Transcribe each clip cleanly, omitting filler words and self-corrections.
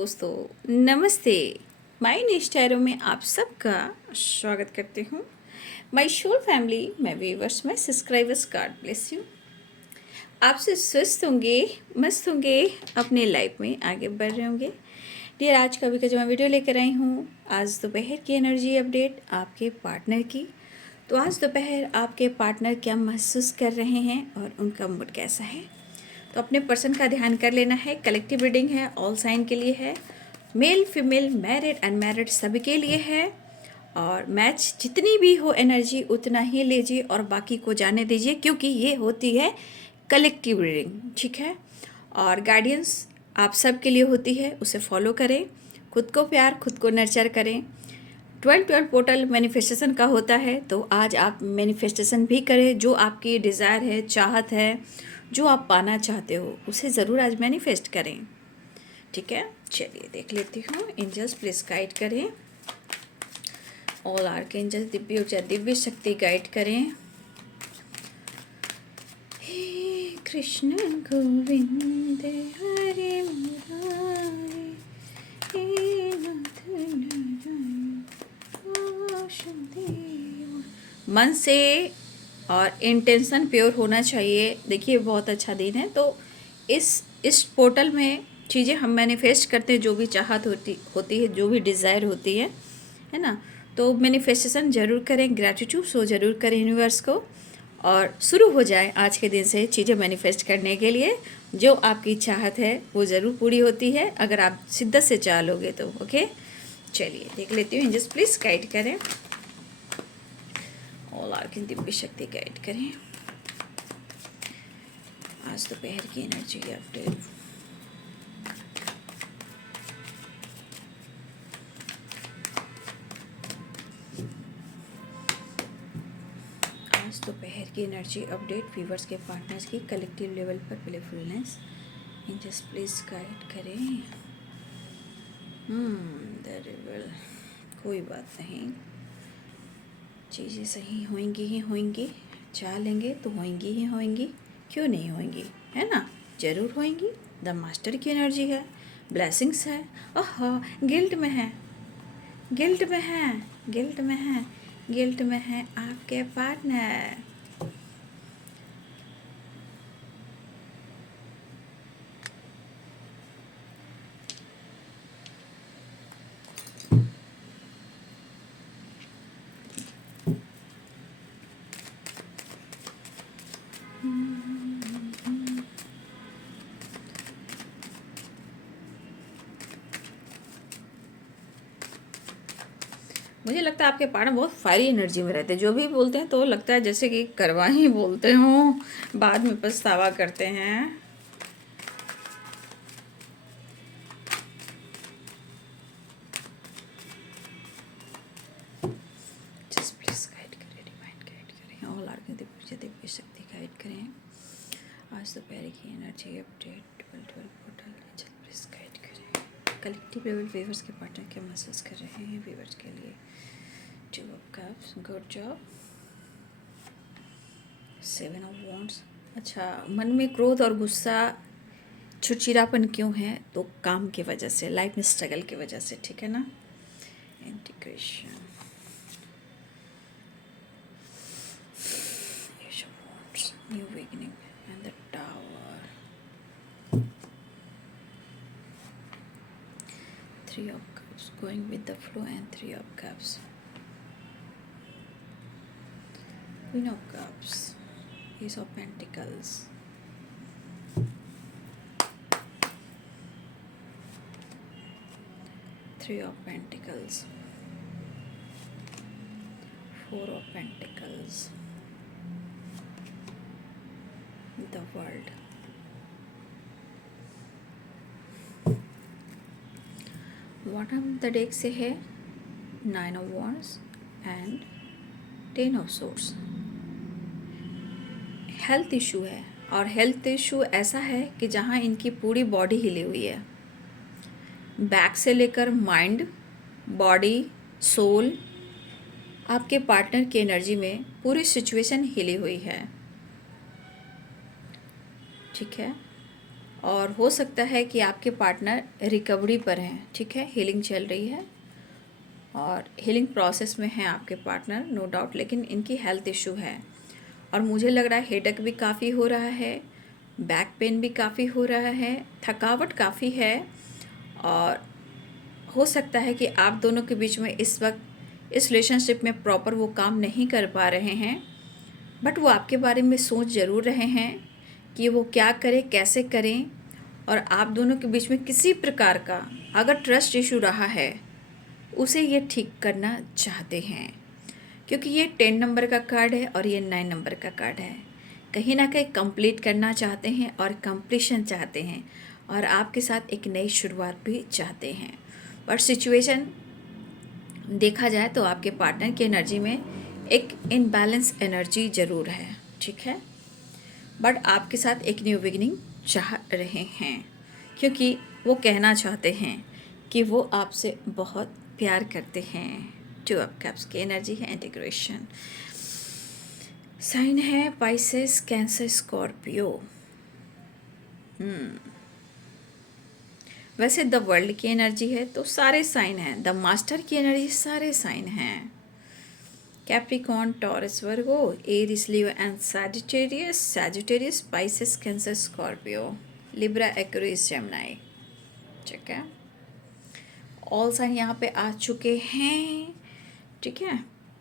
दोस्तों, नमस्ते। माय निष्ठारों में आप सबका स्वागत करती हूँ। My soul family, my viewers, my subscribers, God bless you. आपसे स्वस्थ होंगे, मस्त होंगे, अपने लाइफ में आगे बढ़ रहे होंगे। डियर, आज का जो मैं वीडियो लेकर आई हूँ, आज दोपहर की एनर्जी अपडेट आपके पार्टनर की। तो आज दोपहर आपके पार्टनर क्या महसूस कर रहे हैं और उनका मूड कैसा है, तो अपने पर्सन का ध्यान कर लेना है। कलेक्टिव रीडिंग है, ऑल साइन के लिए है, मेल फीमेल मैरिड अनमैरिड सभी के लिए है। और मैच जितनी भी हो एनर्जी उतना ही लीजिए और बाकी को जाने दीजिए, क्योंकि ये होती है कलेक्टिव रीडिंग, ठीक है। और गाइडेंस आप सब के लिए होती है, उसे फॉलो करें। खुद को प्यार, खुद को नर्चर करें। 12 पोर्टल मैनिफेस्टेशन का होता है, तो आज आप मैनिफेस्टेशन भी करें। जो आपकी डिज़ायर है, चाहत है, जो आप पाना चाहते हो, उसे ज़रूर आज मैनिफेस्ट करें, ठीक है। चलिए देख लेती हूँ। एंजल्स प्लीज़ गाइड करें। ऑल आर्कएंजल्स, दिव्य ऊर्जा, दिव्य शक्ति गाइड करें। हे कृष्ण गोविंद हरे मुरारी, हे नाथ नारायण वासुदेव। मन से और इंटेंशन प्योर होना चाहिए। देखिए, बहुत अच्छा दिन है। तो इस पोर्टल में चीज़ें हम मैनिफेस्ट करते हैं, जो भी चाहत होती है, जो भी डिज़ायर होती है ना। तो मैनिफेस्टेशन ज़रूर करें, ग्रैटिट्यूड शो ज़रूर करें यूनिवर्स को, और शुरू हो जाए आज के दिन से चीज़ें मैनिफेस्ट करने के लिए। जो आपकी चाहत है वो ज़रूर पूरी होती है, अगर आप शिद्दत से चाह लोगे तो। ओके, चलिए देख लेती हूँ। एंजल्स प्लीज़ गाइड करें। ऑल आर्कन दिव्य शक्ति गाइड करें। आज दोपहर की एनर्जी अपडेट। आज दोपहर की एनर्जी अपडेट व्यूअर्स के पार्टनर्स की कलेक्टिव लेवल पर प्लेफुलनेस। एंजल्स प्लीज गाइड करें। कोई बात नहीं, चीज़ें सही होंगी ही होंगी। चाह लेंगे तो होंगी ही होंगी, क्यों नहीं होंगी, है ना। ज़रूर होंगी। द मास्टर की एनर्जी है, ब्लेसिंग्स है। ओह, गिल्ट में है, गिल्ट में है, गिल्ट में है, गिल्ट में है आपके पार्टनर। मुझे लगता है आपके पार्टनर बहुत फायरी एनर्जी में रहते हैं। जो भी बोलते हैं तो लगता है जैसे कि करवा ही बोलते हों, बाद में पछतावा करते हैं। जस्ट प्लीज गाइड करें, डिवाइन गाइड करें। ऑल आर्कन दिव्य शक्ति गाइड करें। आज दोपहर की energy update 12 portal. Just please guide करें। कलेक्टिव लेवल व्यूअर्स के पार्टनर क्या महसूस कर रहे हैं व्यूअर्स के लिए। 2 of cups, good job. 7 of wands. अच्छा, मन में क्रोध और गुस्सा, चिड़चिड़ापन क्यों है, तो काम की वजह से, लाइफ में स्ट्रगल की वजह से, ठीक है ना। Integration, new beginning and the tower. 3 of cups, going with the flow and 3 of cups. Queen of Cups, Ace of Pentacles, 3 of Pentacles, 4 of Pentacles, the World. Bottom the deck से है 9 of Wands and 10 of Swords. Health issue है, और health issue ऐसा है कि जहाँ इनकी पूरी बॉडी हिली हुई है। बैक से लेकर माइंड, बॉडी, सोल, आपके पार्टनर की एनर्जी में पूरी सिचुएशन हिली हुई है, ठीक है। और हो सकता है कि आपके पार्टनर रिकवरी पर हैं, ठीक है, हीलिंग चल रही है और हीलिंग प्रोसेस में है आपके पार्टनर, नो डाउट, लेकिन इनकी हेल्थ इशू है और मुझे लग रहा है हेडेक भी काफ़ी हो रहा है, बैक पेन भी काफ़ी हो रहा है, थकावट काफ़ी है और हो सकता है कि आप दोनों के बीच में इस वक्त इस रिलेशनशिप में प्रॉपर वो काम नहीं कर पा रहे हैं, बट वो आपके बारे में सोच ज़रूर रहे हैं कि वो क्या करें, कैसे करें, और आप दोनों के बीच में किसी प्रकार का अगर ट्रस्ट इशू रहा है उसे ये ठीक करना चाहते हैं, क्योंकि ये 10 नंबर का कार्ड है और ये 9 नंबर का कार्ड है। कहीं ना कहीं कंप्लीट करना चाहते हैं और कंप्लीशन चाहते हैं और आपके साथ एक नई शुरुआत भी चाहते हैं। बट सिचुएशन देखा जाए तो आपके पार्टनर की एनर्जी में एक इनबैलेंस एनर्जी ज़रूर है, ठीक है, बट आपके साथ एक न्यू बिगिनिंग चाह रहे हैं क्योंकि वो कहना चाहते हैं कि वो आपसे बहुत प्यार करते हैं। 2 ऑफ कप्स की एनर्जी है, इंटीग्रेशन साइन है, पाइसेस, कैंसर, स्कॉर्पियो। वैसे द वर्ल्ड की एनर्जी है तो सारे साइन हैं, द मास्टर की एनर्जी सारे साइन हैं, Capricorn, taurus, Virgo, Aries, Leo and Sagittarius, Sagittarius, Pisces, cancer, Scorpio, Libra, Aquarius, Gemini, ठीक है, ऑल साइन यहाँ पे आ चुके हैं, ठीक है।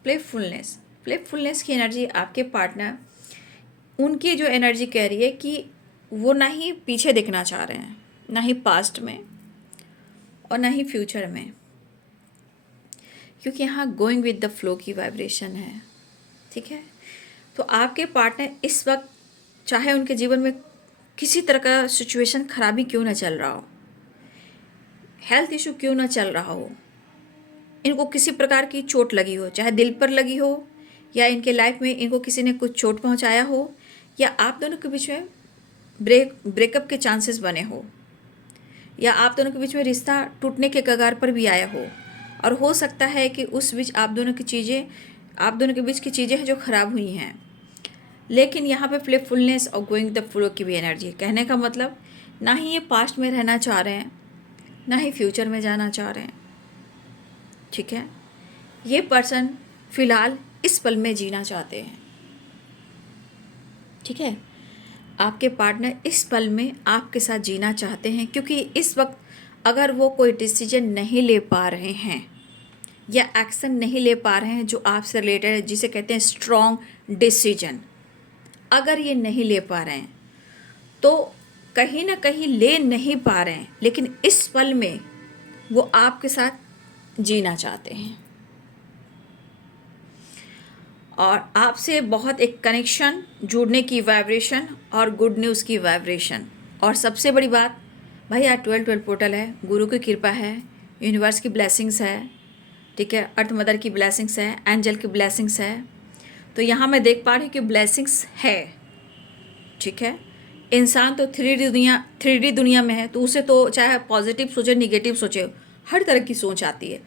प्लेफुलनेस, प्लेफुलनेस की एनर्जी आपके पार्टनर, उनकी जो एनर्जी कह रही है कि वो ना ही पीछे देखना चाह रहे हैं, ना ही पास्ट में और ना ही फ्यूचर में, क्योंकि यहाँ गोइंग विद द फ्लो की वाइब्रेशन है, ठीक है। तो आपके पार्टनर इस वक्त चाहे उनके जीवन में किसी तरह का सिचुएशन खराबी क्यों ना चल रहा हो, हेल्थ इशू क्यों ना चल रहा हो, इनको किसी प्रकार की चोट लगी हो, चाहे दिल पर लगी हो या इनके लाइफ में इनको किसी ने कुछ चोट पहुंचाया हो या आप दोनों के बीच में ब्रेकअप के चांसेस बने हो या आप दोनों के बीच में रिश्ता टूटने के कगार पर भी आया हो, और हो सकता है कि उस बीच आप दोनों के बीच की चीज़ें हैं जो ख़राब हुई हैं, लेकिन यहाँ पे प्लेफुलनेस और गोइंग द फ्लो की भी एनर्जी है। कहने का मतलब ना ही ये पास्ट में रहना चाह रहे हैं ना ही फ्यूचर में जाना चाह रहे हैं, ठीक है। ये पर्सन फिलहाल इस पल में जीना चाहते हैं, ठीक है। आपके पार्टनर इस पल में आपके साथ जीना चाहते हैं क्योंकि इस वक्त अगर वो कोई डिसीजन नहीं ले पा रहे हैं या एक्शन नहीं ले पा रहे हैं जो आपसे रिलेटेड है, जिसे कहते हैं स्ट्रॉन्ग डिसीजन, अगर ये नहीं ले पा रहे हैं तो कहीं ना कहीं ले नहीं पा रहे हैं, लेकिन इस पल में वो आपके साथ जीना चाहते हैं और आपसे बहुत एक कनेक्शन, जुड़ने की वाइब्रेशन और गुड न्यूज़ की वाइब्रेशन। और सबसे बड़ी बात भाई, यार 12-12 पोर्टल है, गुरु की कृपा है, यूनिवर्स की ब्लेसिंग्स है, ठीक है, अर्थ मदर की ब्लेसिंग्स है, एंजल की ब्लेसिंग्स है। तो यहाँ मैं देख पा रही हूँ कि ब्लेसिंग्स है, ठीक है। इंसान तो 3D दुनिया में है, तो उसे तो चाहे पॉजिटिव सोचे निगेटिव सोचे, हर तरह की सोच आती है,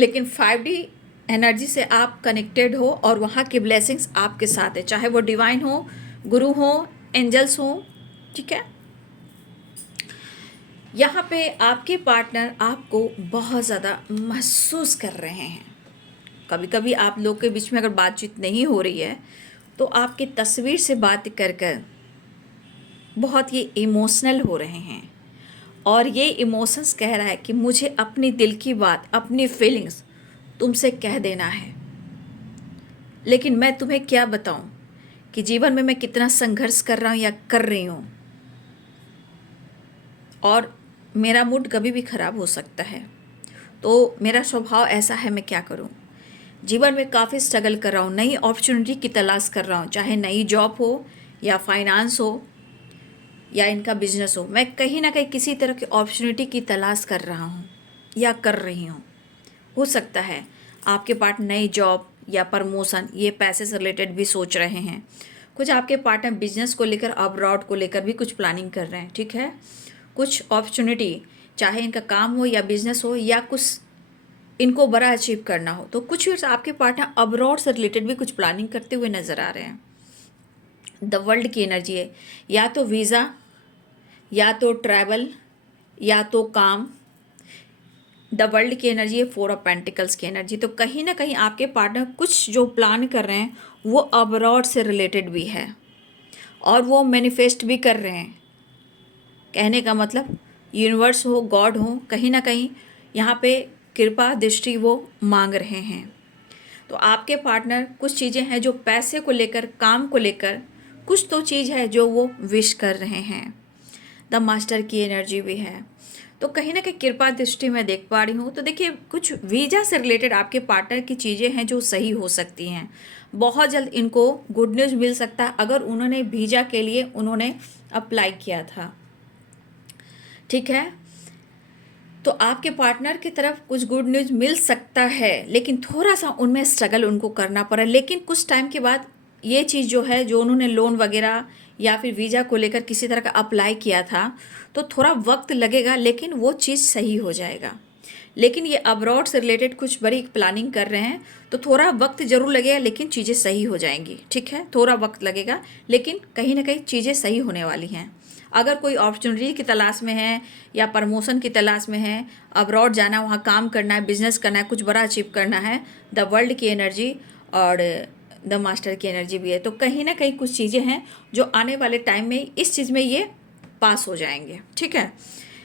लेकिन 5D एनर्जी से आप कनेक्टेड हो और वहाँ की ब्लेसिंग्स आपके साथ है, चाहे वो डिवाइन हो, गुरु हो, एंजल्स हो, ठीक है। यहाँ पे आपके पार्टनर आपको बहुत ज़्यादा महसूस कर रहे हैं। कभी कभी आप लोग के बीच में अगर बातचीत नहीं हो रही है तो आपकी तस्वीर से बात कर कर बहुत ही इमोशनल हो रहे हैं और ये इमोशंस कह रहा है कि मुझे अपनी दिल की बात, अपनी फीलिंग्स तुमसे कह देना है, लेकिन मैं तुम्हें क्या बताऊं कि जीवन में मैं कितना संघर्ष कर रहा हूं या कर रही हूं और मेरा मूड कभी भी ख़राब हो सकता है, तो मेरा स्वभाव ऐसा है, मैं क्या करूं। जीवन में काफ़ी स्ट्रगल कर रहा हूँ, नई अपॉर्चुनिटी की तलाश कर रहा हूँ, चाहे नई जॉब हो या फाइनेंस हो या इनका बिजनेस हो, मैं कहीं ना कहीं किसी तरह की अपॉर्चुनिटी की तलाश कर रहा हूँ या कर रही हूँ। हो सकता है आपके पार्टनर नई जॉब या प्रमोशन, ये पैसे से रिलेटेड भी सोच रहे हैं। कुछ आपके पार्टनर बिजनेस को लेकर, अब्रॉड को लेकर भी कुछ प्लानिंग कर रहे हैं, ठीक है। कुछ अपॉर्चुनिटी, चाहे इनका काम हो या बिजनेस हो या कुछ इनको बड़ा अचीव करना हो, तो कुछ आपके पार्टनर अब्रॉड से रिलेटेड भी कुछ प्लानिंग करते हुए नज़र आ रहे हैं। द वर्ल्ड की एनर्जी है, या तो वीज़ा या तो ट्रैवल, या तो काम। द वर्ल्ड की एनर्जी है, 4 ऑफ पेंटिकल्स की एनर्जी। तो कहीं ना कहीं आपके पार्टनर कुछ जो प्लान कर रहे हैं वो अब्रॉड से रिलेटेड भी है और वो मैनिफेस्ट भी कर रहे हैं। कहने का मतलब यूनिवर्स हो, गॉड हो, कहीं ना कहीं यहाँ पे कृपा दृष्टि वो मांग रहे हैं। तो आपके पार्टनर कुछ चीज़ें हैं जो पैसे को लेकर, काम को लेकर, कुछ तो चीज़ है जो वो विश कर रहे हैं। द मास्टर की एनर्जी भी है। तो कहीं ना कहीं कृपा दृष्टि मैं देख पा रही हूँ। तो देखिए कुछ वीज़ा से रिलेटेड आपके पार्टनर की चीज़ें हैं जो सही हो सकती हैं। बहुत जल्द इनको गुड न्यूज़ मिल सकता है अगर उन्होंने वीज़ा के लिए उन्होंने अप्लाई किया था। ठीक है, तो आपके पार्टनर की तरफ कुछ गुड न्यूज़ मिल सकता है, लेकिन थोड़ा सा उनमें स्ट्रगल उनको करना पड़ा। लेकिन कुछ टाइम के बाद ये चीज़ जो है, जो उन्होंने लोन वगैरह या फिर वीज़ा को लेकर किसी तरह का अप्लाई किया था, तो थोड़ा वक्त लगेगा लेकिन वो चीज़ सही हो जाएगा। लेकिन ये अब्रॉड से रिलेटेड कुछ बड़ी प्लानिंग कर रहे हैं, तो थोड़ा वक्त ज़रूर लगेगा लेकिन चीज़ें सही हो जाएंगी। ठीक है, थोड़ा वक्त लगेगा लेकिन कहीं ना कहीं चीज़ें सही होने वाली हैं। अगर कोई अपॉर्चुनिटी की तलाश में है या प्रमोशन की तलाश में है, अब्रॉड जाना, वहाँ काम करना है, बिजनेस करना है, कुछ बड़ा अचीव करना है, द वर्ल्ड की एनर्जी और द मास्टर की एनर्जी भी है। तो कहीं ना कहीं कुछ चीज़ें हैं जो आने वाले टाइम में इस चीज़ में ये पास हो जाएंगे। ठीक है,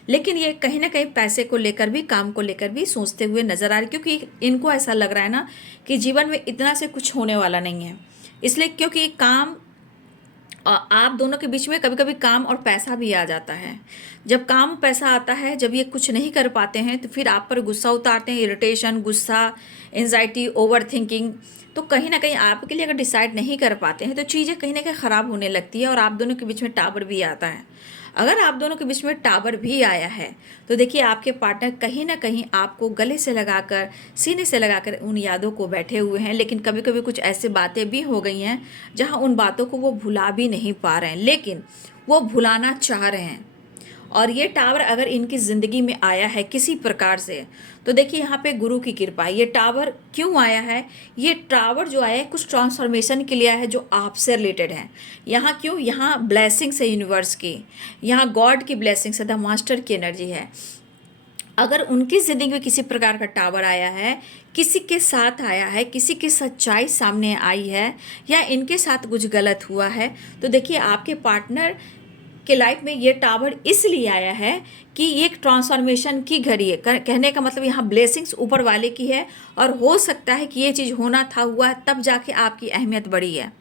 लेकिन ये कहीं ना कहीं पैसे को लेकर भी, काम को लेकर भी सोचते हुए नज़र आ रही, क्योंकि इनको ऐसा लग रहा है ना कि जीवन में इतना से कुछ होने वाला नहीं है। इसलिए क्योंकि काम, आप दोनों के बीच में कभी कभी काम और पैसा भी आ जाता है। जब काम पैसा आता है, जब ये कुछ नहीं कर पाते हैं तो फिर आप पर गुस्सा उतारते हैं, इरिटेशन, गुस्सा, एंजाइटी, ओवर थिंकिंग। तो कहीं ना कहीं आपके लिए अगर डिसाइड नहीं कर पाते हैं तो चीज़ें कहीं ना कहीं ख़राब होने लगती है और आप दोनों के बीच में टावर भी आता है। अगर आप दोनों के बीच में टावर भी आया है तो देखिए आपके पार्टनर कहीं ना कहीं आपको गले से लगाकर, सीने से लगाकर उन यादों को बैठे हुए हैं। लेकिन कभी कभी कुछ ऐसी बातें भी हो गई हैं जहां उन बातों को वो भुला भी नहीं पा रहे हैं, लेकिन वो भुलाना चाह रहे हैं। और ये टावर अगर इनकी ज़िंदगी में आया है किसी प्रकार से, तो देखिए यहाँ पे गुरु की कृपा है। ये टावर क्यों आया है? ये टावर जो आया है कुछ ट्रांसफॉर्मेशन के लिए आया है जो आपसे रिलेटेड है। यहाँ क्यों? यहाँ ब्लेसिंग्स है यूनिवर्स की, यहाँ गॉड की ब्लेसिंग्स है, द मास्टर की एनर्जी है। अगर उनकी ज़िंदगी में किसी प्रकार का टावर आया है, किसी के साथ आया है, किसी की सच्चाई सामने आई है, या इनके साथ कुछ गलत हुआ है, तो देखिए आपके पार्टनर के लाइफ में ये टावर इसलिए आया है कि ये एक ट्रांसफॉर्मेशन की घड़ी है। कहने का मतलब यहाँ ब्लेसिंग्स ऊपर वाले की है और हो सकता है कि ये चीज़ होना था, हुआ है, तब जाके आपकी अहमियत बढ़ी है।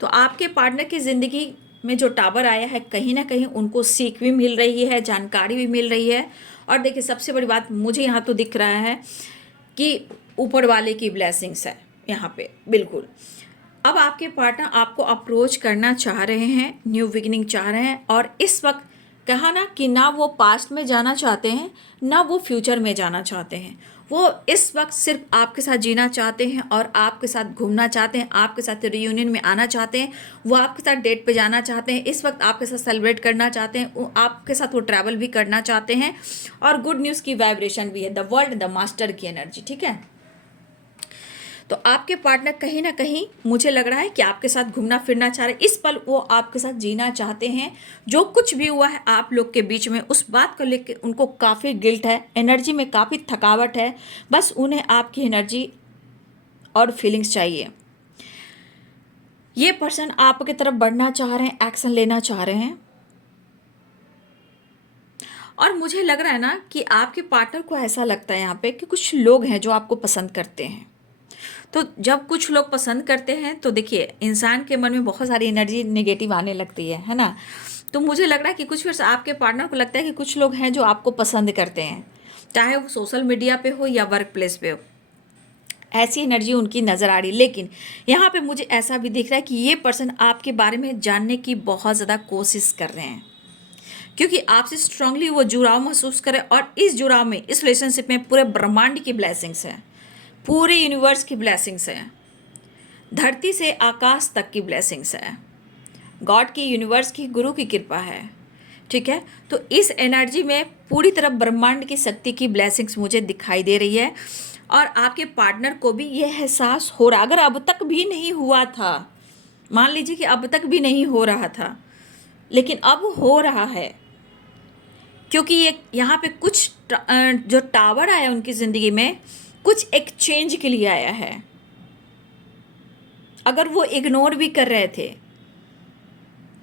तो आपके पार्टनर की ज़िंदगी में जो टावर आया है, कहीं ना कहीं उनको सीख भी मिल रही है, जानकारी भी मिल रही है। और देखिए सबसे बड़ी बात मुझे यहाँ तो दिख रहा है कि ऊपर वाले की ब्लेसिंग्स है यहाँ पे, बिल्कुल। अब आपके पार्टनर आपको अप्रोच करना चाह रहे हैं, न्यू बिगिनिंग चाह रहे हैं। और इस वक्त कहा ना कि ना वो पास्ट में जाना चाहते हैं, ना वो फ्यूचर में जाना चाहते हैं। वो इस वक्त सिर्फ आपके साथ जीना चाहते हैं और आपके साथ घूमना चाहते हैं, आपके साथ रियूनियन में आना चाहते हैं, वो आपके साथ डेट पे जाना चाहते हैं, इस वक्त आपके साथ सेलिब्रेट करना चाहते हैं, आपके साथ वो ट्रैवल भी करना चाहते हैं। और गुड न्यूज़ की वाइब्रेशन भी है, द वर्ल्ड, द मास्टर की एनर्जी। ठीक है, तो आपके पार्टनर कहीं ना कहीं मुझे लग रहा है कि आपके साथ घूमना फिरना चाह रहे हैं। इस पल वो आपके साथ जीना चाहते हैं। जो कुछ भी हुआ है आप लोग के बीच में, उस बात को लेकर उनको काफ़ी गिल्ट है, एनर्जी में काफ़ी थकावट है। बस उन्हें आपकी एनर्जी और फीलिंग्स चाहिए। ये पर्सन आपकी तरफ बढ़ना चाह रहे हैं, एक्शन लेना चाह रहे हैं। और मुझे लग रहा है ना कि आपके पार्टनर को ऐसा लगता है यहाँ पे कि कुछ लोग हैं जो आपको पसंद करते हैं। तो जब कुछ लोग पसंद करते हैं तो देखिए इंसान के मन में बहुत सारी एनर्जी नेगेटिव आने लगती है ना। तो मुझे लग रहा है कि कुछ फिर आपके पार्टनर को लगता है कि कुछ लोग हैं जो आपको पसंद करते हैं, चाहे वो सोशल मीडिया पे हो या वर्क प्लेस पे हो, ऐसी एनर्जी उनकी नज़र आ रही। लेकिन यहाँ पे मुझे ऐसा भी दिख रहा है कि ये पर्सन आपके बारे में जानने की बहुत ज़्यादा कोशिश कर रहे हैं, क्योंकि आपसे स्ट्रांगली वो जुड़ाव महसूस करें। और इस जुड़ाव में, इस रिलेशनशिप में पूरे ब्रह्मांड की ब्लेसिंग्स हैं, पूरे यूनिवर्स की ब्लेसिंग्स हैं, धरती से आकाश तक की ब्लेसिंग्स है, गॉड की, यूनिवर्स की, गुरु की कृपा है। ठीक है, तो इस एनर्जी में पूरी तरह ब्रह्मांड की शक्ति की ब्लेसिंग्स मुझे दिखाई दे रही है। और आपके पार्टनर को भी यह एहसास हो रहा, अगर अब तक भी नहीं हुआ था, मान लीजिए कि अब तक भी नहीं हो रहा था, लेकिन अब हो रहा है, क्योंकि ये यहाँ पे कुछ जो टावर आया उनकी ज़िंदगी में कुछ एक चेंज के लिए आया है। अगर वो इग्नोर भी कर रहे थे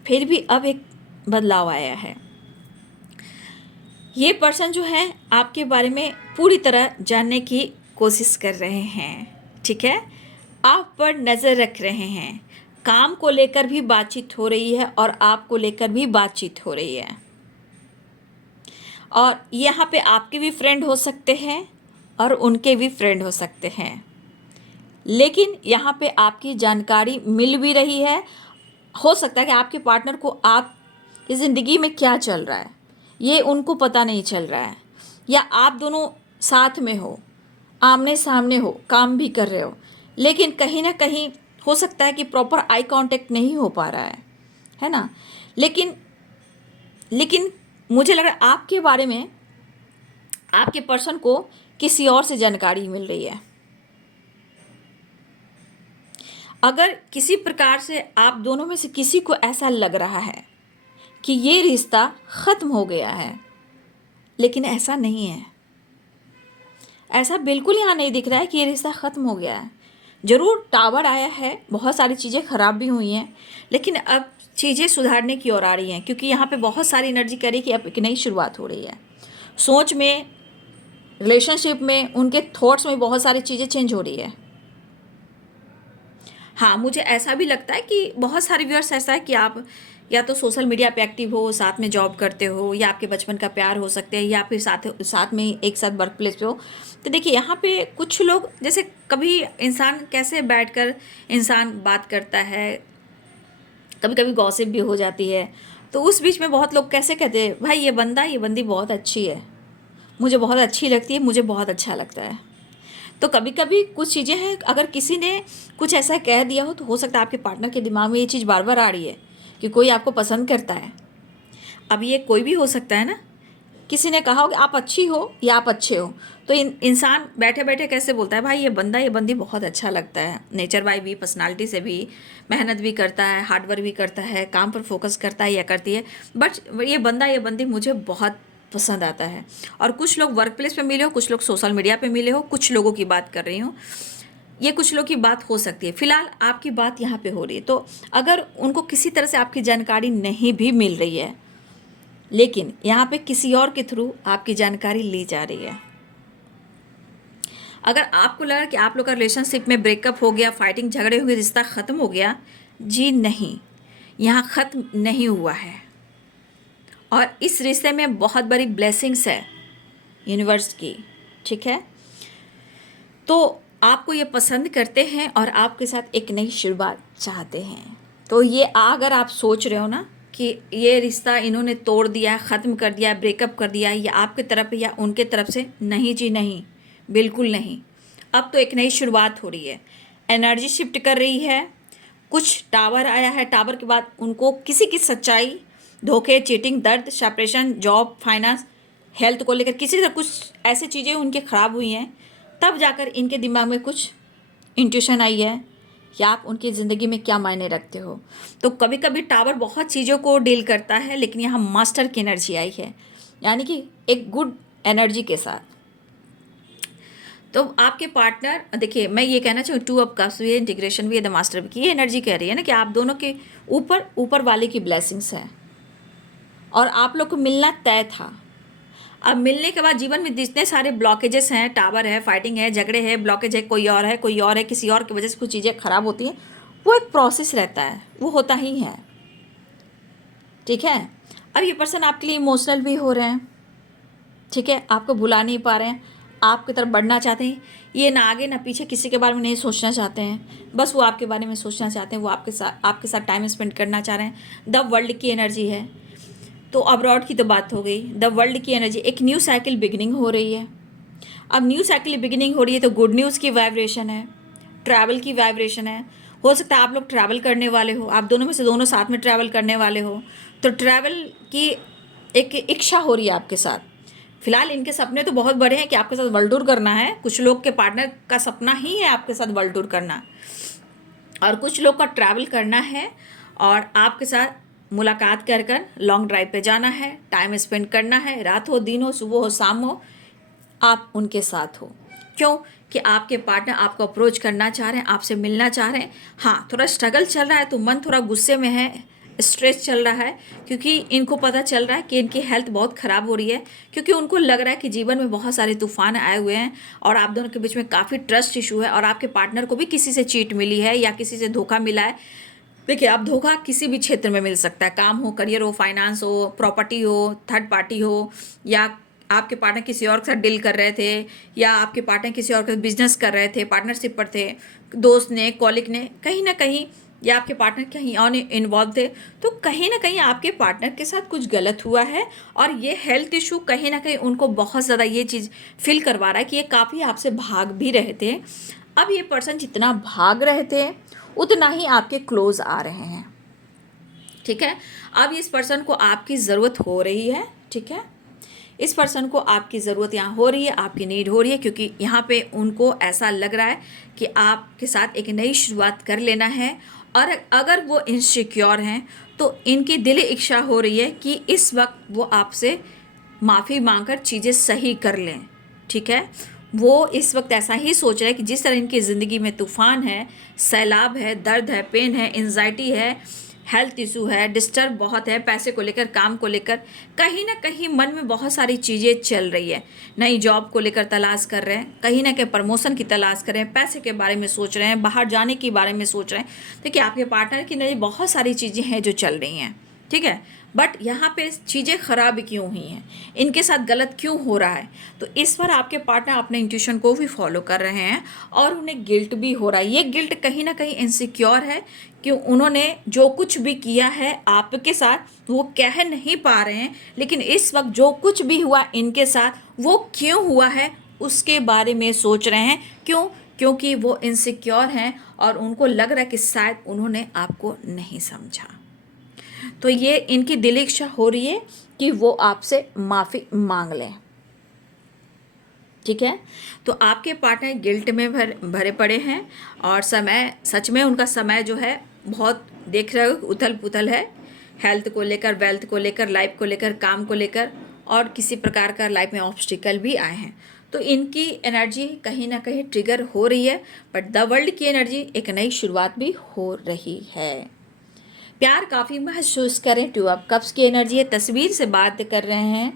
फिर भी अब एक बदलाव आया है। ये पर्सन जो है आपके बारे में पूरी तरह जानने की कोशिश कर रहे हैं, ठीक है, आप पर नज़र रख रहे हैं। काम को लेकर भी बातचीत हो रही है और आपको लेकर भी बातचीत हो रही है। और यहाँ पे आपके भी फ्रेंड हो सकते हैं और उनके भी फ्रेंड हो सकते हैं, लेकिन यहाँ पे आपकी जानकारी मिल भी रही है। हो सकता है कि आपके पार्टनर को आप की ज़िंदगी में क्या चल रहा है ये उनको पता नहीं चल रहा है, या आप दोनों साथ में हो, आमने सामने हो, काम भी कर रहे हो, लेकिन कहीं ना कहीं हो सकता है कि प्रॉपर आई कांटेक्ट नहीं हो पा रहा है ना। लेकिन लेकिन मुझे लग रहा है आपके बारे में आपके पर्सन को किसी और से जानकारी मिल रही है। अगर किसी प्रकार से आप दोनों में से किसी को ऐसा लग रहा है कि ये रिश्ता ख़त्म हो गया है, लेकिन ऐसा नहीं है। ऐसा बिल्कुल यहाँ नहीं दिख रहा है कि ये रिश्ता ख़त्म हो गया है। ज़रूर टावर आया है, बहुत सारी चीज़ें ख़राब भी हुई हैं, लेकिन अब चीज़ें सुधारने की ओर आ रही हैं, क्योंकि यहाँ पे बहुत सारी एनर्जी कह रही है कि अब एक नई शुरुआत हो रही है। सोच में, रिलेशनशिप में, उनके थॉट्स में बहुत सारी चीज़ें चेंज हो रही है। हाँ, मुझे ऐसा भी लगता है कि बहुत सारे व्यूअर्स ऐसा है कि आप या तो सोशल मीडिया पे एक्टिव हो, साथ में जॉब करते हो, या आपके बचपन का प्यार हो सकते हैं, या फिर साथ में एक साथ वर्क प्लेस पे हो। तो देखिए यहाँ पे कुछ लोग, जैसे कभी इंसान कैसे बैठकर इंसान बात करता है, कभी कभी गॉसिप भी हो जाती है, तो उस बीच में बहुत लोग कैसे कहते हैं, भाई ये बंदी बहुत अच्छी है, मुझे बहुत अच्छी लगती है, मुझे बहुत अच्छा लगता है। तो कभी कभी कुछ चीज़ें हैं, अगर किसी ने कुछ ऐसा कह दिया हो तो हो सकता है आपके पार्टनर के दिमाग में ये चीज़ बार बार आ रही है कि कोई आपको पसंद करता है। अब ये कोई भी हो सकता है ना, किसी ने कहा हो कि आप अच्छी हो या आप अच्छे हो, तो इंसान बैठे बैठे कैसे बोलता है, भाई ये बंदी बहुत अच्छा लगता है, नेचर वाइज भी, पर्सनालिटी से भी, मेहनत भी करता है, हार्डवर्क भी करता है, काम पर फोकस करता है या करती है, बट ये बंदी मुझे बहुत पसंद आता है। और कुछ लोग वर्क प्लेस पे मिले हो, कुछ लोग सोशल मीडिया पे मिले हो, कुछ लोगों की बात कर रही हूँ, ये कुछ लोगों की बात हो सकती है। फिलहाल आपकी बात यहाँ पे हो रही है। तो अगर उनको किसी तरह से आपकी जानकारी नहीं भी मिल रही है, लेकिन यहाँ पे किसी और के थ्रू आपकी जानकारी ली जा रही है। अगर आपको लगा कि आप लोग का रिलेशनशिप में ब्रेकअप हो गया, फाइटिंग झगड़े हो गए, रिश्ता ख़त्म हो गया, जी नहीं, यहाँ ख़त्म नहीं हुआ है। और इस रिश्ते में बहुत बड़ी ब्लेसिंग्स है यूनिवर्स की, ठीक है। तो आपको ये पसंद करते हैं और आपके साथ एक नई शुरुआत चाहते हैं। तो ये अगर आप सोच रहे हो ना कि ये रिश्ता इन्होंने तोड़ दिया, ख़त्म कर दिया, ब्रेकअप कर दिया, या आपकी तरफ या उनके तरफ से, नहीं जी नहीं, बिल्कुल नहीं। अब तो एक नई शुरुआत हो रही है, एनर्जी शिफ्ट कर रही है। कुछ टावर आया है, टावर के बाद उनको किसी की सच्चाई, धोखे, चीटिंग, दर्द, सेपरेशन, जॉब, फाइनेंस, हेल्थ को लेकर किसी तरह कुछ ऐसी चीज़ें उनके ख़राब हुई हैं, तब जाकर इनके दिमाग में कुछ इंट्यूशन आई है कि आप उनकी ज़िंदगी में क्या मायने रखते हो। तो कभी कभी टावर बहुत चीज़ों को डील करता है, लेकिन यहाँ मास्टर की एनर्जी आई है, यानी कि एक गुड एनर्जी के साथ। तो आपके पार्टनर, देखिए मैं ये कहना चाहूँ, 2 ऑफ कप्स भी है, इंटीग्रेशन भी है, द मास्टर भी की, ये एनर्जी कह रही है ना कि आप दोनों के ऊपर वाले की ब्लेसिंग्स है और आप लोग को मिलना तय था। अब मिलने के बाद जीवन में जितने सारे ब्लॉकेजेस हैं, टावर है, फाइटिंग है, झगड़े है, ब्लॉकेज है, कोई और है, किसी और की वजह से कुछ चीज़ें खराब होती हैं, वो एक प्रोसेस रहता है, वो होता ही है, ठीक है। अब ये पर्सन आपके लिए इमोशनल भी हो रहे हैं, ठीक है, आपको भुला नहीं पा रहे हैं, आपकी तरफ बढ़ना चाहते हैं, ये ना आगे ना पीछे किसी के बारे में नहीं सोचना चाहते हैं, बस वो आपके बारे में सोचना चाहते हैं, वो आपके साथ टाइम स्पेंड करना चाह रहे हैं। द वर्ल्ड की एनर्जी है, तो अब्रॉड की तो बात हो गई, द वर्ल्ड की एनर्जी, एक न्यू साइकिल बिगिनिंग हो रही है। अब न्यू साइकिल बिगिनिंग हो रही है तो गुड न्यूज़ की वाइब्रेशन है, ट्रैवल की वाइब्रेशन है। हो सकता है आप लोग ट्रैवल करने वाले हो, आप दोनों में से दोनों साथ में ट्रैवल करने वाले हो, तो ट्रैवल की एक इच्छा हो रही है आपके साथ। फिलहाल इनके सपने तो बहुत बड़े हैं कि आपके साथ वर्ल्ड टूर करना है। कुछ लोग के पार्टनर का सपना ही है आपके साथ वर्ल्ड टूर करना, और कुछ लोग का ट्रैवल करना है और आपके साथ मुलाकात कर कर लॉन्ग ड्राइव पे जाना है, टाइम स्पेंड करना है, रात हो दिन हो सुबह हो शाम हो आप उनके साथ हो। क्यों कि आपके पार्टनर आपको अप्रोच करना चाह रहे हैं, आपसे मिलना चाह रहे हैं। हाँ, थोड़ा स्ट्रगल चल रहा है तो मन थोड़ा गुस्से में है, स्ट्रेस चल रहा है, क्योंकि इनको पता चल रहा है कि इनकी हेल्थ बहुत ख़राब हो रही है, क्योंकि उनको लग रहा है कि जीवन में बहुत सारे तूफान आए हुए हैं और आप दोनों के बीच में काफ़ी ट्रस्ट इशू है और आपके पार्टनर को भी किसी से चीट मिली है या किसी से धोखा मिला है। देखिए, आप धोखा किसी भी क्षेत्र में मिल सकता है, काम हो, करियर हो, फाइनेंस हो, प्रॉपर्टी हो, थर्ड पार्टी हो, या आपके पार्टनर किसी और के साथ डील कर रहे थे, या आपके पार्टनर किसी और के साथ बिजनेस कर रहे थे, पार्टनरशिप पर थे, दोस्त ने, कॉलिग ने, कहीं ना कहीं, या आपके पार्टनर कहीं और इन्वॉल्व थे, तो कहीं ना कहीं आपके पार्टनर के साथ कुछ गलत हुआ है और ये हेल्थ इशू कहीं ना कहीं उनको बहुत ज़्यादा ये चीज़ फील करवा रहा है कि ये काफ़ी आपसे भाग भी रहे थे। अब ये पर्सन जितना भाग रहे थे उतना ही आपके क्लोज आ रहे हैं। ठीक है, अब इस पर्सन को आपकी ज़रूरत हो रही है। ठीक है, इस पर्सन को आपकी ज़रूरत यहाँ हो रही है, आपकी नीड हो रही है, क्योंकि यहाँ पे उनको ऐसा लग रहा है कि आपके साथ एक नई शुरुआत कर लेना है। और अगर वो इनसिक्योर हैं तो इनकी दिली इच्छा हो रही है कि इस वक्त वो आपसे माफ़ी मांगकर चीज़ें सही कर लें। ठीक है, वो इस वक्त ऐसा ही सोच रहे हैं कि जिस तरह इनकी ज़िंदगी में तूफ़ान है, सैलाब है, दर्द है, पेन है, एंजाइटी है, हेल्थ इशू है, डिस्टर्ब बहुत है, पैसे को लेकर, काम को लेकर, कहीं ना कहीं मन में बहुत सारी चीज़ें चल रही है। नई जॉब को लेकर तलाश कर रहे हैं, कहीं ना कहीं प्रमोशन की तलाश कर रहे हैं, पैसे के बारे में सोच रहे हैं, बाहर जाने के बारे में सोच रहे हैं। देखिए, आपके पार्टनर की नई बहुत सारी चीज़ें हैं जो चल रही हैं। ठीक है, बट यहाँ पे चीज़ें ख़राब क्यों हुई हैं, इनके साथ गलत क्यों हो रहा है, तो इस पर आपके पार्टनर अपने इंट्यूशन को भी फॉलो कर रहे हैं और उन्हें गिल्ट भी हो रहा है। ये गिल्ट कहीं ना कहीं इनसिक्योर है कि उन्होंने जो कुछ भी किया है आपके साथ वो कह नहीं पा रहे हैं, लेकिन इस वक्त जो कुछ भी हुआ इनके साथ वो क्यों हुआ है उसके बारे में सोच रहे हैं। क्यों? क्योंकि वो इनसिक्योर हैं और उनको लग रहा है कि शायद उन्होंने आपको नहीं समझा। तो ये इनकी दिली इच्छा हो रही है कि वो आपसे माफ़ी मांग लें। ठीक है, तो आपके पार्टनर गिल्ट में भरे पड़े हैं और समय, सच में उनका समय जो है बहुत, देख रहे हो, उथल पुथल है, हेल्थ को लेकर, वेल्थ को लेकर, लाइफ को लेकर, काम को लेकर, और किसी प्रकार का लाइफ में ऑब्स्टिकल भी आए हैं। तो इनकी एनर्जी कहीं ना कहीं ट्रिगर हो रही है, बट द वर्ल्ड की एनर्जी एक नई शुरुआत भी हो रही है। प्यार काफ़ी महसूस करें, टू ऑफ कप्स की एनर्जी है, तस्वीर से बात कर रहे हैं,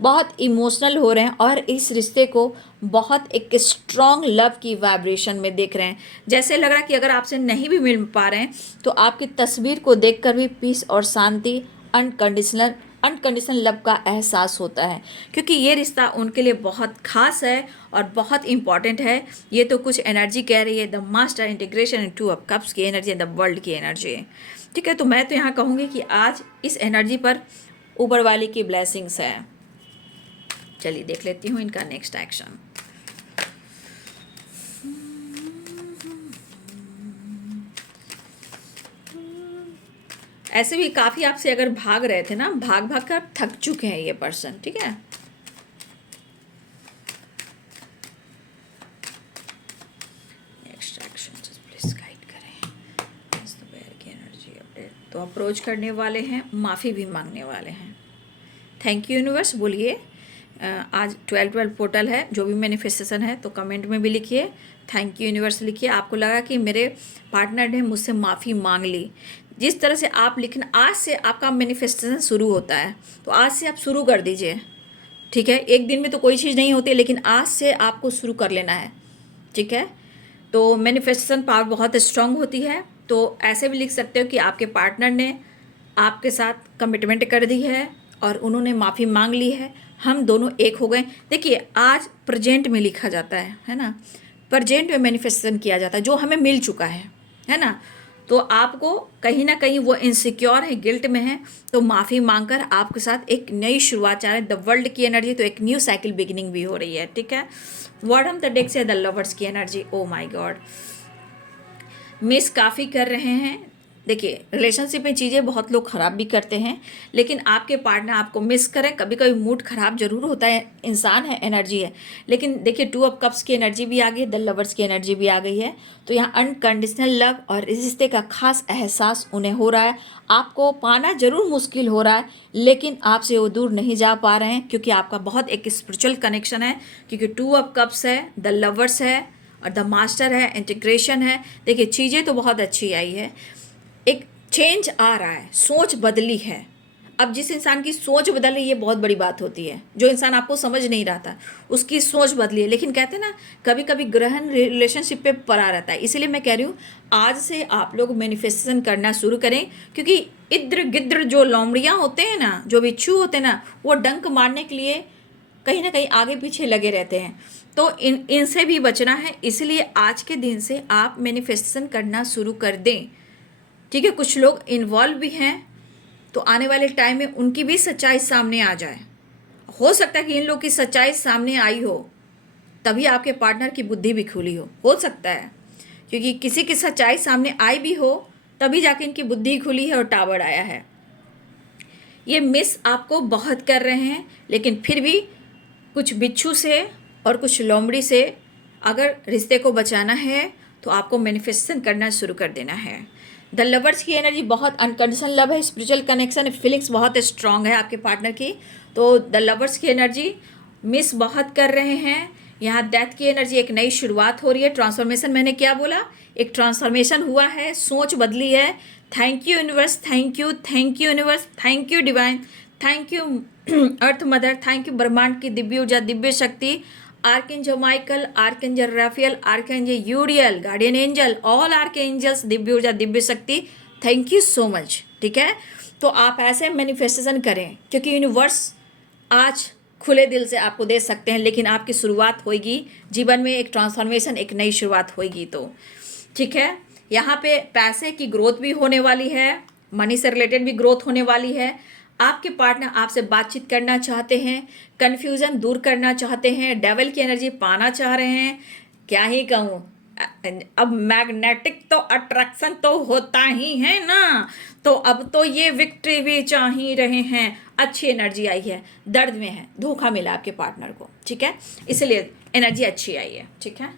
बहुत इमोशनल हो रहे हैं और इस रिश्ते को बहुत एक स्ट्रॉन्ग लव की वाइब्रेशन में देख रहे हैं। जैसे लग रहा है कि अगर आपसे नहीं भी मिल पा रहे हैं तो आपकी तस्वीर को देखकर भी पीस और शांति, अनकंडीशनल लव का एहसास होता है, क्योंकि ये रिश्ता उनके लिए बहुत खास है और बहुत इम्पॉर्टेंट है। ये तो कुछ एनर्जी कह रही है, the master integration in two of cups की एनर्जी, द वर्ल्ड की एनर्जी है। ठीक है, तो मैं तो यहाँ कहूँगी कि आज इस एनर्जी पर ऊपर वाले की ब्लेसिंग्स है। चलिए देख लेती हूँ इनका नेक्स्ट एक्शन। ऐसे भी काफ़ी आपसे अगर भाग रहे थे ना, भाग भाग कर थक चुके हैं ये पर्सन। ठीक है, नेक्स्ट एक्शन प्लीज गाइड करें। इस दोपहर की एनर्जी अपडेट, तो अप्रोच करने वाले हैं, माफ़ी भी मांगने वाले हैं। थैंक यू यूनिवर्स बोलिए। आज 12/12 पोर्टल है, जो भी मैनिफेस्टेशन है तो कमेंट में भी लिखिए, थैंक यू यूनिवर्स लिखिए। आपको लगा कि मेरे पार्टनर ने मुझसे माफ़ी मांग ली, जिस तरह से आप लिखना, आज से आपका मैनिफेस्टेशन शुरू होता है, तो आज से आप शुरू कर दीजिए। ठीक है, एक दिन में तो कोई चीज़ नहीं होती, लेकिन आज से आपको शुरू कर लेना है। ठीक है, तो मैनिफेस्टेशन पावर बहुत स्ट्रांग होती है। तो ऐसे भी लिख सकते हो कि आपके पार्टनर ने आपके साथ कमिटमेंट कर दी है और उन्होंने माफ़ी मांग ली है, हम दोनों एक हो गए। देखिए, आज प्रेजेंट में लिखा जाता है ना, प्रेजेंट में मैनिफेस्टेशन किया जाता है जो हमें मिल चुका है ना। तो आपको कहीं ना कहीं वो इनसिक्योर है, गिल्ट में है, तो माफ़ी मांगकर आपके साथ एक नई शुरुआत चाह रहे हैं। द वर्ल्ड की एनर्जी, तो एक न्यू साइकिल बिगिनिंग भी हो रही है। ठीक है, वर्ड हम द डेक से द लवर्स की energy, oh my God, miss काफ़ी कर रहे हैं, देखिए, रिलेशनशिप में चीज़ें बहुत लोग ख़राब भी करते हैं, लेकिन आपके पार्टनर आपको मिस करें, कभी कभी मूड ख़राब ज़रूर होता है, इंसान है, एनर्जी है। लेकिन देखिए, टू ऑफ कप्स की एनर्जी भी आ गई है, द लवर्स की एनर्जी भी आ गई है। तो यहाँ अनकंडीशनल लव और रिश्ते का खास एहसास उन्हें हो रहा है। आपको पाना ज़रूर मुश्किल हो रहा है, लेकिन आपसे वो दूर नहीं जा पा रहे हैं, क्योंकि आपका बहुत एक स्पिरिचुअल कनेक्शन है। क्योंकि टू ऑफ कप्स है, द लवर्स है और द मास्टर है, इंटीग्रेशन है। देखिए, चीज़ें तो बहुत अच्छी आई है, एक चेंज आ रहा है, सोच बदली है। अब जिस इंसान की सोच बदल रही है, ये बहुत बड़ी बात होती है। जो इंसान आपको समझ नहीं रहा था, उसकी सोच बदली है। लेकिन कहते हैं ना, कभी कभी ग्रहण रिलेशनशिप पे पड़ा रहता है। इसीलिए मैं कह रही हूँ, आज से आप लोग मैनिफेस्टेशन करना शुरू करें, क्योंकि इद्र गिद्र जो लोमड़ियाँ होते हैं ना, जो बिच्छू होते हैं ना, वो डंक मारने के लिए कहीं ना कहीं आगे पीछे लगे रहते हैं। तो इनसे भी बचना है। इसलिए आज के दिन से आप मैनिफेस्टेशन करना शुरू कर दें, ठीक है। कुछ लोग इन्वॉल्व भी हैं, तो आने वाले टाइम में उनकी भी सच्चाई सामने आ जाए। हो सकता है कि इन लोग की सच्चाई सामने आई हो, तभी आपके पार्टनर की बुद्धि भी खुली हो सकता है। क्योंकि किसी की सच्चाई सामने आई भी हो, तभी जाके इनकी बुद्धि खुली है और टावर आया है। ये मिस आपको बहुत कर रहे हैं, लेकिन फिर भी कुछ बिच्छू से और कुछ लोमड़ी से अगर रिश्ते को बचाना है, तो आपको मैनिफेस्टेशन करना शुरू कर देना है। द लवर्स की एनर्जी बहुत अनकंडीशनल लव है, स्पिरिचुअल कनेक्शन, फीलिंग्स बहुत स्ट्रांग है आपके पार्टनर की। तो द लवर्स की एनर्जी मिस बहुत कर रहे हैं। यहाँ डेथ की एनर्जी, एक नई शुरुआत हो रही है, ट्रांसफॉर्मेशन। मैंने क्या बोला, एक ट्रांसफॉर्मेशन हुआ है, सोच बदली है। Thank you universe, thank you, thank you universe, thank you divine, thank you earth mother, thank you ब्रह्मांड की दिव्य ऊर्जा, दिव्य शक्ति, archangel Michael, archangel Raphael, archangel Uriel, guardian angel, all archangels, दिव्य ऊर्जा, दिव्य शक्ति, थैंक यू सो मच। ठीक है, तो आप ऐसे मैनिफेस्टेशन करें, क्योंकि यूनिवर्स आज खुले दिल से आपको दे सकते हैं, लेकिन आपकी शुरुआत होगी जीवन में, एक ट्रांसफॉर्मेशन, एक नई शुरुआत होगी। तो ठीक है, यहाँ पे पैसे की ग्रोथ भी होने वाली है, मनी से रिलेटेड भी ग्रोथ होने वाली है। आपके पार्टनर आपसे बातचीत करना चाहते हैं, कन्फ्यूज़न दूर करना चाहते हैं, डेवल की एनर्जी पाना चाह रहे हैं। क्या ही कहूँ, अब मैग्नेटिक तो अट्रैक्शन तो होता ही है ना, तो अब तो ये विक्ट्री भी चाह ही रहे हैं। अच्छी एनर्जी आई है, दर्द में है, धोखा मिला आपके पार्टनर को, ठीक है, इसलिए एनर्जी अच्छी आई है। ठीक है,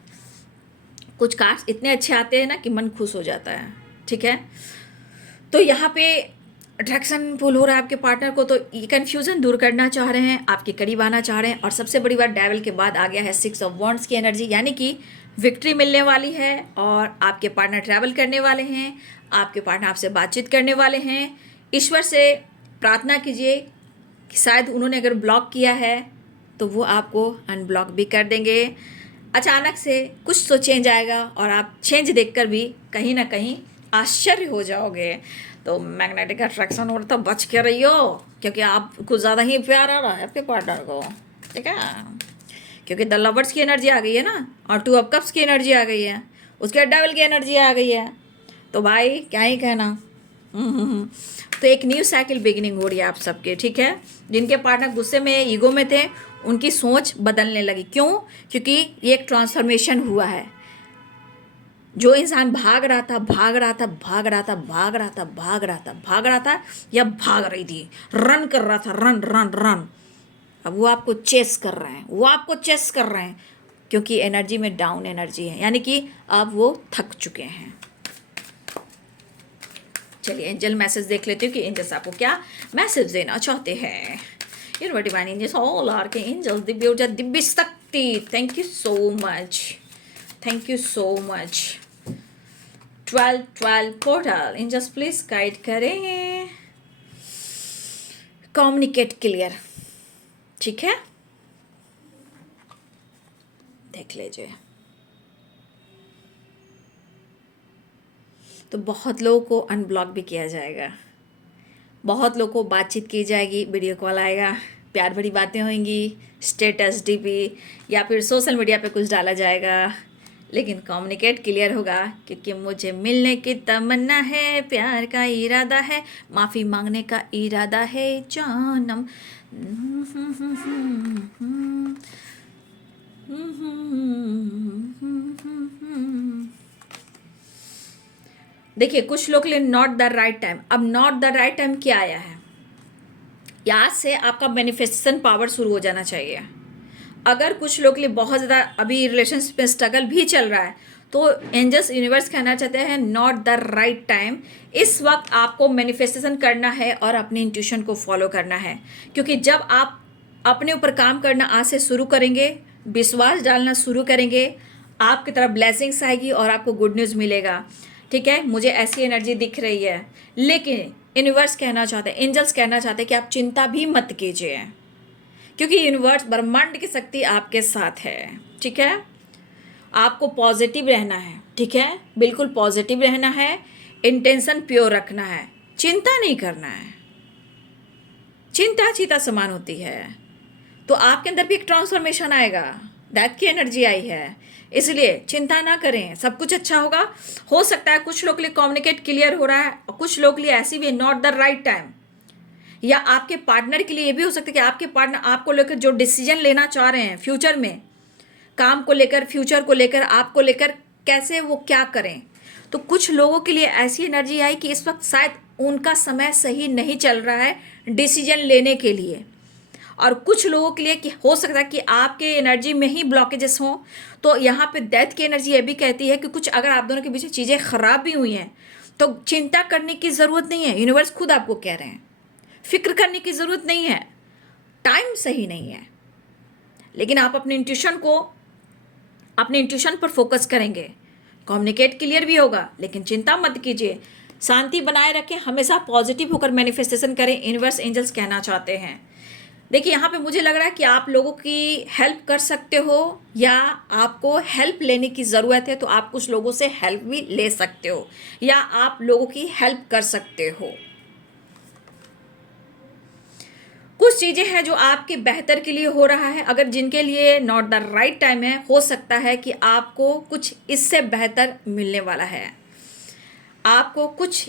कुछ कार्ड्स इतने अच्छे आते हैं ना कि मन खुश हो जाता है। ठीक है, तो यहाँ पे अट्रैक्शन पुल हो रहा है आपके पार्टनर को, तो ये कन्फ्यूज़न दूर करना चाह रहे हैं, आपके करीब आना चाह रहे हैं। और सबसे बड़ी बात, डेविल के बाद आ गया है 6 ऑफ वॉन्ड्स की एनर्जी, यानी कि विक्ट्री मिलने वाली है और आपके पार्टनर ट्रैवल करने वाले हैं, आपके पार्टनर आपसे बातचीत करने वाले हैं। ईश्वर से प्रार्थना कीजिए कि शायद उन्होंने अगर ब्लॉक किया है तो वो आपको अनब्लॉक भी कर देंगे। अचानक से कुछ तो चेंज आएगा और आप चेंज देखकर भी कहीं ना कहीं आश्चर्य हो जाओगे। तो मैग्नेटिक अट्रैक्शन हो तो बच के रहियो, क्योंकि आप कुछ ज़्यादा ही प्यार आ रहा है आपके पार्टनर को। ठीक है, क्योंकि द लवर्स की एनर्जी आ गई है ना, और टू ऑफ कप्स की एनर्जी आ गई है, उसके बाद डेविल की एनर्जी आ गई है, तो भाई क्या ही कहना। तो एक न्यू साइकिल बिगिनिंग हो रही है आप सबके। ठीक है, जिनके पार्टनर गुस्से में, ईगो में थे, उनकी सोच बदलने लगी। क्यों? क्योंकि ये एक ट्रांसफॉर्मेशन हुआ है। जो इंसान भाग रहा था, भाग रहा था, भाग रहा था, भाग रहा था, भाग रहा था, भाग रहा था, या भाग रही थी, रन कर रहा था, रन रन रन, अब वो आपको चेस कर रहे हैं, वो आपको चेस कर रहे हैं, क्योंकि एनर्जी में डाउन एनर्जी है, यानी कि अब वो थक चुके हैं। चलिए एंजल मैसेज देख लेती हूँ कि एंजल्स आपको क्या मैसेज देना चाहते हैं। Universe divine angels, all are के एंजल्स, दिव्य ऊर्जा, दिव्य शक्ति, thank you so much, thank you so much. 12 portal angels please guide करें, कम्युनिकेट क्लियर। ठीक है, देख लीजिए। तो बहुत लोगों को अनब्लॉक भी किया जाएगा, बहुत लोगों को बातचीत की जाएगी, वीडियो कॉल आएगा, प्यार भरी बातें होंगी, स्टेटस डीपी या फिर सोशल मीडिया पे कुछ डाला जाएगा, लेकिन कम्युनिकेट क्लियर होगा, क्योंकि मुझे मिलने की तमन्ना है, प्यार का इरादा है, माफ़ी मांगने का इरादा है जानम। देखिए कुछ लोग के लिए नॉट द राइट टाइम। अब नॉट द राइट टाइम क्या आया है, यहाँ से आपका मैनिफेस्टेशन पावर शुरू हो जाना चाहिए। अगर कुछ लोग के लिए बहुत ज़्यादा अभी रिलेशनशिप में स्ट्रगल भी चल रहा है तो एंजल्स यूनिवर्स कहना चाहते हैं नॉट द राइट टाइम। इस वक्त आपको मैनिफेस्टेशन करना है और अपनी इंट्यूशन को फॉलो करना है, क्योंकि जब आप अपने ऊपर काम करना आज से शुरू करेंगे, विश्वास डालना शुरू करेंगे, आपकी तरफ ब्लेसिंग्स आएगी और आपको गुड न्यूज़ मिलेगा। ठीक है, मुझे ऐसी एनर्जी दिख रही है। लेकिन यूनिवर्स कहना चाहते हैं, एंजल्स कहना चाहते हैं कि आप चिंता भी मत कीजिए, क्योंकि यूनिवर्स ब्रह्मांड की शक्ति आपके साथ है। ठीक है, आपको पॉजिटिव रहना है। ठीक है, बिल्कुल पॉजिटिव रहना है, इंटेंशन प्योर रखना है, चिंता नहीं करना है। चिंता चीता समान होती है, तो आपके अंदर भी एक ट्रांसफॉर्मेशन आएगा। दैट की एनर्जी आई है, इसलिए चिंता ना करें, सब कुछ अच्छा होगा। हो सकता है कुछ लोग के लिए कम्युनिकेट क्लियर हो रहा है और कुछ लोग के लिए ऐसी भी नॉट द राइट टाइम, या आपके पार्टनर के लिए ये भी हो सकता है कि आपके पार्टनर आपको लेकर जो डिसीजन लेना चाह रहे हैं फ्यूचर में, काम को लेकर, फ्यूचर को लेकर, आपको लेकर कैसे वो क्या करें। तो कुछ लोगों के लिए ऐसी एनर्जी आई कि इस वक्त शायद उनका समय सही नहीं चल रहा है डिसीजन लेने के लिए, और कुछ लोगों के लिए कि हो सकता है कि आपके एनर्जी में ही ब्लॉकेजेस हों। तो यहाँ पे डेथ की एनर्जी ये भी कहती है कि कुछ अगर आप दोनों के बीच चीज़ें ख़राब भी हुई हैं तो चिंता करने की ज़रूरत नहीं है। यूनिवर्स खुद आपको कह रहे हैं फिक्र करने की ज़रूरत नहीं है, टाइम सही नहीं है। लेकिन आप अपने इंट्यूशन पर फोकस करेंगे, कम्युनिकेट क्लियर भी होगा। लेकिन चिंता मत कीजिए, शांति बनाए रखें, हमेशा पॉजिटिव होकर मैनिफेस्टेशन करें, यूनिवर्स एंजल्स कहना चाहते हैं। देखिए यहाँ पे मुझे लग रहा है कि आप लोगों की हेल्प कर सकते हो, या आपको हेल्प लेने की ज़रूरत है तो आप कुछ लोगों से हेल्प भी ले सकते हो, या आप लोगों की हेल्प कर सकते हो। कुछ चीज़ें हैं जो आपके बेहतर के लिए हो रहा है। अगर जिनके लिए नॉट द राइट टाइम है, हो सकता है कि आपको कुछ इससे बेहतर मिलने वाला है। आपको कुछ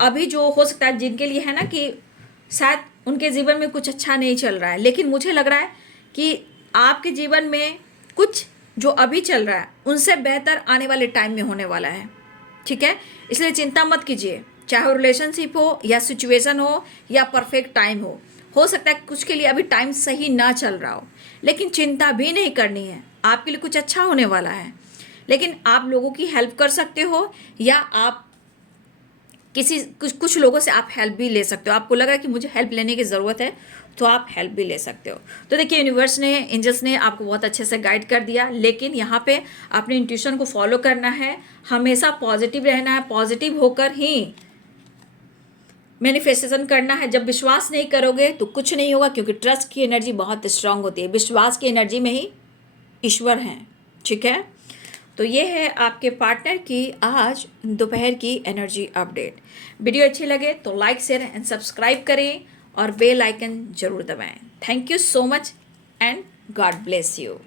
अभी जो हो सकता है जिनके लिए है ना कि शायद उनके जीवन में कुछ अच्छा नहीं चल रहा है, लेकिन मुझे लग रहा है कि आपके जीवन में कुछ जो अभी चल रहा है उनसे बेहतर आने वाले टाइम में होने वाला है। ठीक है, इसलिए चिंता मत कीजिए, चाहे वो रिलेशनशिप हो या सिचुएशन हो या परफेक्ट टाइम हो सकता है कुछ के लिए अभी टाइम सही ना चल रहा हो, लेकिन चिंता भी नहीं करनी है, आपके लिए कुछ अच्छा होने वाला है। लेकिन आप लोगों की हेल्प कर सकते हो, या आप कुछ लोगों से आप हेल्प भी ले सकते हो। आपको लग रहा है कि मुझे हेल्प लेने की ज़रूरत है तो आप हेल्प भी ले सकते हो। तो देखिए यूनिवर्स ने, एंजल्स ने आपको बहुत अच्छे से गाइड कर दिया, लेकिन यहाँ पे अपने इंट्यूशन को फॉलो करना है, हमेशा पॉजिटिव रहना है, पॉजिटिव होकर ही मैनिफेस्टेशन करना है। जब विश्वास नहीं करोगे तो कुछ नहीं होगा, क्योंकि ट्रस्ट की एनर्जी बहुत स्ट्रांग होती है, विश्वास की एनर्जी में ही ईश्वर हैं। ठीक है, तो ये है आपके पार्टनर की आज दोपहर की एनर्जी अपडेट। वीडियो अच्छी लगे तो लाइक, शेयर एंड सब्सक्राइब करें और बेल आइकन जरूर दबाएं। Thank you so much and God bless you.